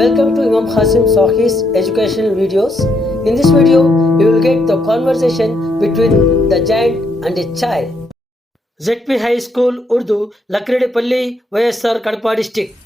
Welcome to Imam Qasim SAQI's educational videos. In this video, you will get the conversation between the giant and a child. ZP High School Urdu, LAKKIREDDIPALLI, YSR Kadapa district.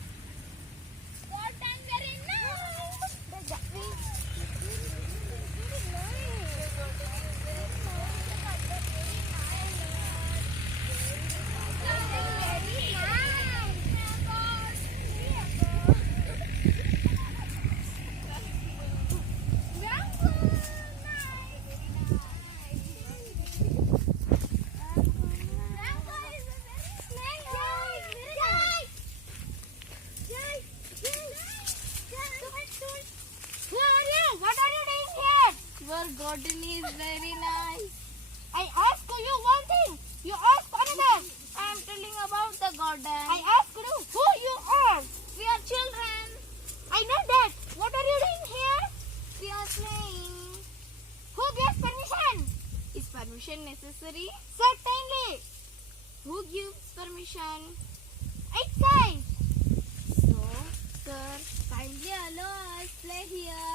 Your garden is very nice. I ask you one thing. You ask another. I am telling about the garden. I ask you who you are. We are children. I know that. What are you doing here? We are playing. Who gives permission? Is permission necessary? Certainly. Who gives permission? Outside. So, sir, kindly allow us play here.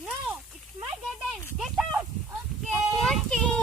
No, it's my garden. Get out. Okay.